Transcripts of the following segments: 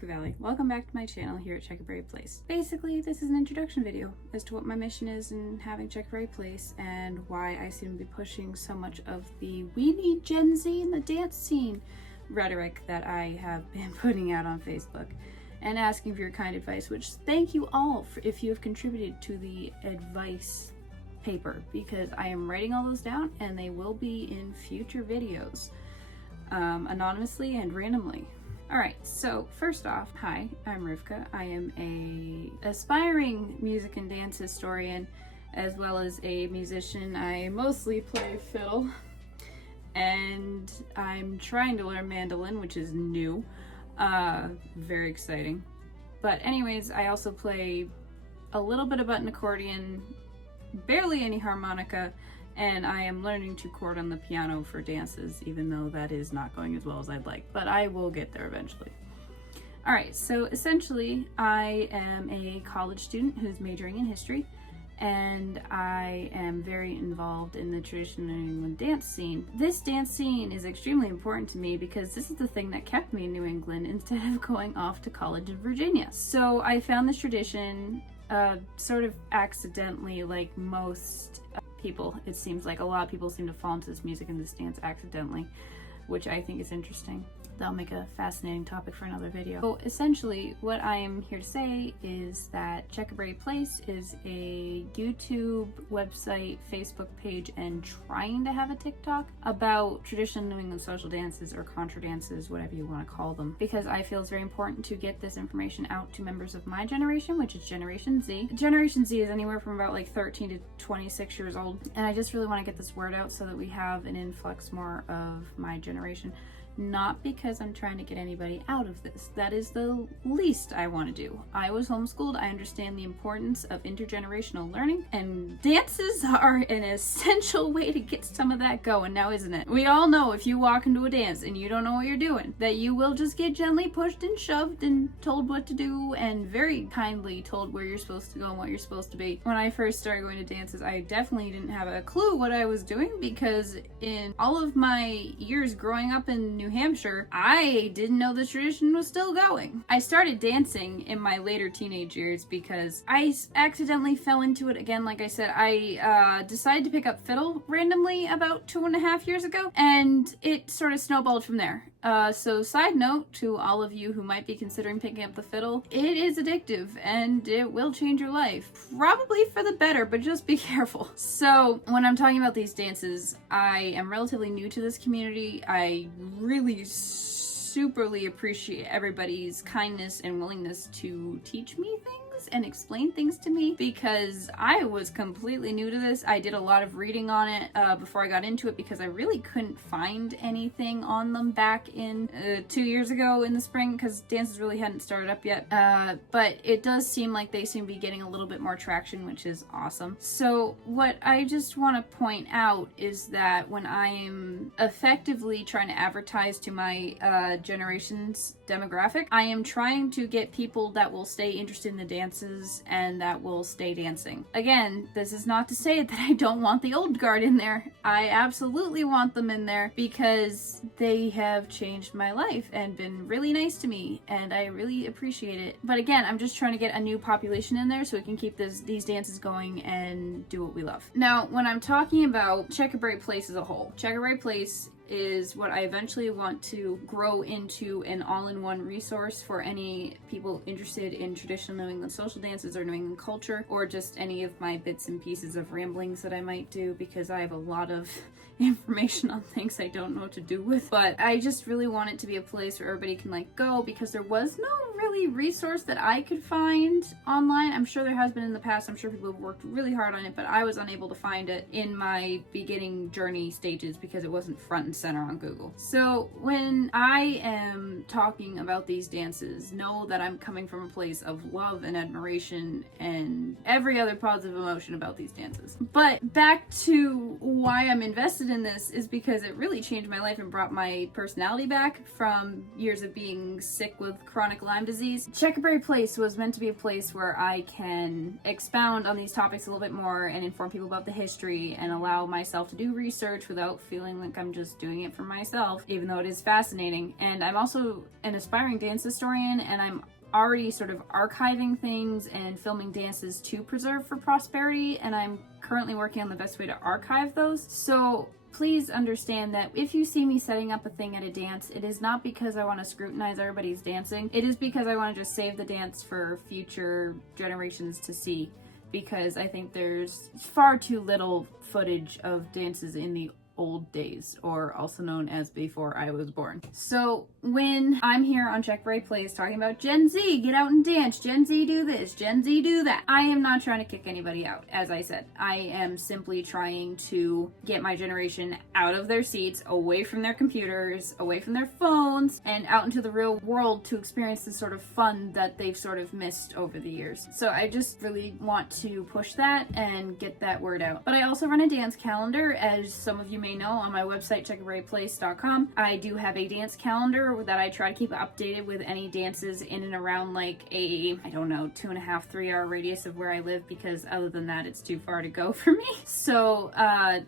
Rivka Valley. Welcome back to my channel here at Checkerberry Place. Basically, this is an introduction video as to what my mission is in having Checkerberry Place and why I seem to be pushing so much of the "we need Gen Z in the dance scene" rhetoric that I have been putting out on Facebook, and asking for your kind advice, which thank you all for if you have contributed to the advice paper, because I am writing all those down and they will be in future videos, anonymously and randomly. Alright, so first off, hi, I'm Rivka. I am a aspiring music and dance historian, as well as a musician. I mostly play fiddle, and I'm trying to learn mandolin, which is new. Very exciting. But anyways, I also play a little bit of button accordion, barely any harmonica, and I am learning to chord on the piano for dances, even though that is not going as well as I'd like, but I will get there eventually. Alright, so essentially I am a college student who's majoring in history, and I am very involved in the traditional New England dance scene. This dance scene is extremely important to me because this is the thing that kept me in New England instead of going off to college in Virginia. So I found this tradition sort of accidentally, like most people. It seems like a lot of people seem to fall into this music and this dance accidentally, which I think is interesting. That'll make a fascinating topic for another video. So essentially, what I am here to say is that Checkerberry Place is a YouTube website, Facebook page, and trying to have a TikTok about traditional New England social dances or contra dances, whatever you want to call them, because I feel it's very important to get this information out to members of my generation, which is Generation Z. Generation Z is anywhere from about like 13 to 26 years old, and I just really want to get this word out so that we have an influx more of my generation. Not because I'm trying to get anybody out of this. That is the least I want to do. I was homeschooled. I understand the importance of intergenerational learning, and dances are an essential way to get some of that going now, isn't it? We all know if you walk into a dance and you don't know what you're doing, that you will just get gently pushed and shoved and told what to do, and very kindly told where you're supposed to go and what you're supposed to be. When I first started going to dances, I definitely didn't have a clue what I was doing, because in all of my years growing up in New Hampshire, I didn't know this tradition was still going. I started dancing in my later teenage years because I accidentally fell into it again. Like I said, I decided to pick up fiddle randomly about 2.5 years ago, and it sort of snowballed from there. So side note to all of you who might be considering picking up the fiddle, it is addictive and it will change your life. Probably for the better, but just be careful. So when I'm talking about these dances, I am relatively new to this community. I really superly appreciate everybody's kindness and willingness to teach me things and explain things to me, because I was completely new to this. I did a lot of reading on it before I got into it, because I really couldn't find anything on them back in 2 years ago in the spring, because dances really hadn't started up yet. But it does seem like they seem to be getting a little bit more traction, which is awesome. So what I just want to point out is that when I am effectively trying to advertise to my generation's demographic, I am trying to get people that will stay interested in the dances and that will stay dancing. Again, this is not to say that I don't want the old guard in there. I absolutely want them in there, because they have changed my life and been really nice to me, and I really appreciate it. But again, I'm just trying to get a new population in there so we can keep these dances going and do what we love. Now, when I'm talking about Checkerberry Place as a whole, Checkerberry Place is what I eventually want to grow into an all-in-one resource for any people interested in traditional New England social dances or New England culture, or just any of my bits and pieces of ramblings that I might do, because I have a lot of information on things I don't know what to do with. But I just really want it to be a place where everybody can like go, because there was no really resource that I could find online. I'm sure there has been in the past. I'm sure people have worked really hard on it, but I was unable to find it in my beginning journey stages because it wasn't front and center on Google. So when I am talking about these dances, know that I'm coming from a place of love and admiration and every other positive emotion about these dances. But back to why I'm invested interested in this is because it really changed my life and brought my personality back from years of being sick with chronic Lyme disease. Checkerberry Place was meant to be a place where I can expound on these topics a little bit more and inform people about the history and allow myself to do research without feeling like I'm just doing it for myself, even though it is fascinating. And I'm also an aspiring dance historian, and I'm already sort of archiving things and filming dances to preserve for posterity, and I'm currently working on the best way to archive those. So please understand that if you see me setting up a thing at a dance, it is not because I want to scrutinize everybody's dancing. It is because I want to just save the dance for future generations to see, because I think there's far too little footage of dances in the old days, or also known as before I was born. So when I'm here on Checkerberry Place talking about Gen Z, get out and dance, Gen Z do this, Gen Z do that, I am not trying to kick anybody out. As I said, I am simply trying to get my generation out of their seats, away from their computers, away from their phones, and out into the real world to experience the sort of fun that they've sort of missed over the years. So I just really want to push that and get that word out. But I also run a dance calendar, as some of you may know, on my website checkerberryplace.com. I do have a dance calendar that I try to keep updated with any dances in and around like a, I don't know, 2.5, 3 hour radius of where I live, because other than that it's too far to go for me. So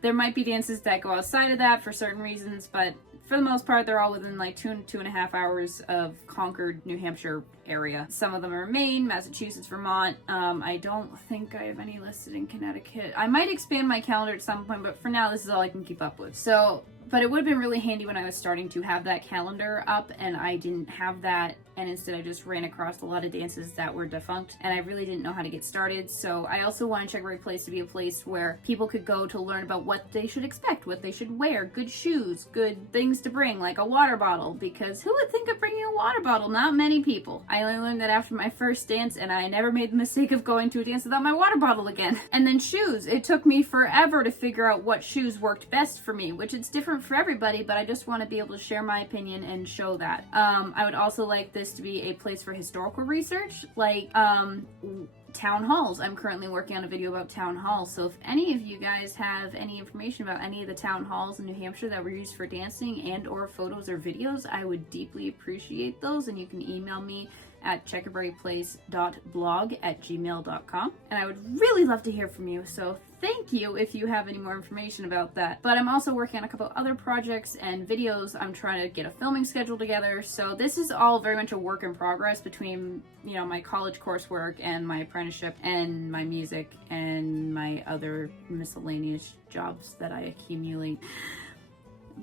there might be dances that go outside of that for certain reasons, but for the most part, they're all within like 2.5 hours of Concord, New Hampshire area. Some of them are Maine, Massachusetts, Vermont. I don't think I have any listed in Connecticut. I might expand my calendar at some point, but for now, this is all I can keep up with. So, but it would have been really handy when I was starting to have that calendar up, and I didn't have that, and instead I just ran across a lot of dances that were defunct, and I really didn't know how to get started. So I also wanted Checkerberry Place to be a place where people could go to learn about what they should expect, what they should wear, good shoes, good things to bring, like a water bottle, because who would think of bringing a water bottle? Not many people. I only learned that after my first dance, and I never made the mistake of going to a dance without my water bottle again. And then shoes. It took me forever to figure out what shoes worked best for me, which it's different for everybody, but I just want to be able to share my opinion and show that. I would also like this to be a place for historical research, like town halls. I'm currently working on a video about town halls, so if any of you guys have any information about any of the town halls in New Hampshire that were used for dancing and or photos or videos, I would deeply appreciate those, and you can email me at checkerberryplace.blog@gmail.com, and I would really love to hear from you, so thank you if you have any more information about that. But I'm also working on a couple other projects and videos. I'm trying to get a filming schedule together, so this is all very much a work in progress between, you know, my college coursework and my apprenticeship and my music and my other miscellaneous jobs that I accumulate.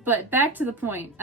But back to the point,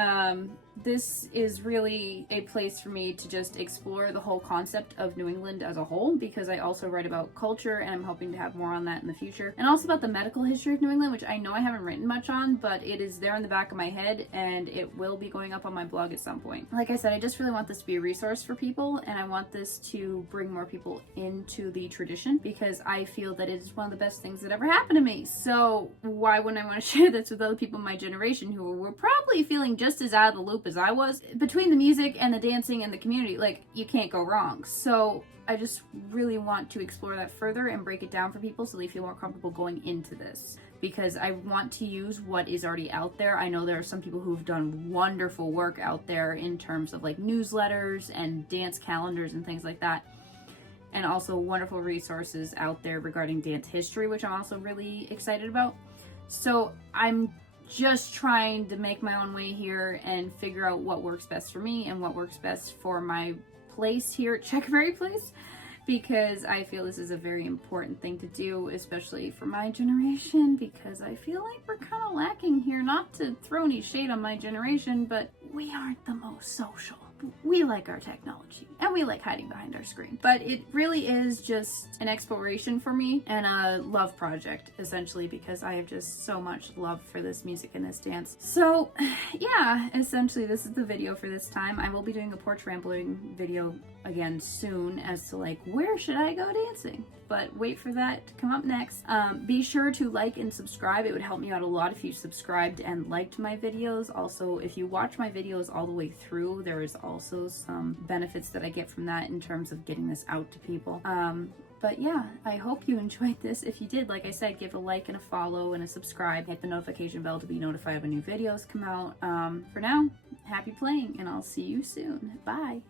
this is really a place for me to just explore the whole concept of New England as a whole, because I also write about culture, and I'm hoping to have more on that in the future. And also about the medical history of New England, which I know I haven't written much on, but it is there in the back of my head, and it will be going up on my blog at some point. Like I said, I just really want this to be a resource for people, and I want this to bring more people into the tradition, because I feel that it is one of the best things that ever happened to me. So why wouldn't I want to share this with other people in my generation who were probably feeling just as out of the loop as I was? Between the music and the dancing and the community, like, you can't go wrong. So I just really want to explore that further and break it down for people so they feel more comfortable going into this, because I want to use what is already out there. I know there are some people who've done wonderful work out there in terms of like newsletters and dance calendars and things like that, and also wonderful resources out there regarding dance history, which I'm also really excited about. So I'm just trying to make my own way here and figure out what works best for me and what works best for my place here at Checkerberry Place, because I feel this is a very important thing to do, especially for my generation, because I feel like we're kind of lacking here. Not to throw any shade on my generation, but we aren't the most social. We like our technology, and we like hiding behind our screen. But it really is just an exploration for me and a love project, essentially, because I have just so much love for this music and this dance. So yeah, essentially this is the video for this time. I will be doing a porch rambling video again soon as to like, where should I go dancing? But wait for that to come up next. Be sure to like and subscribe. It would help me out a lot if you subscribed and liked my videos. Also, if you watch my videos all the way through, there is also some benefits that I get from that in terms of getting this out to people. But yeah, I hope you enjoyed this. If you did, like I said, give a like and a follow and a subscribe. Hit the notification bell to be notified when new videos come out. For now, happy playing, and I'll see you soon. Bye!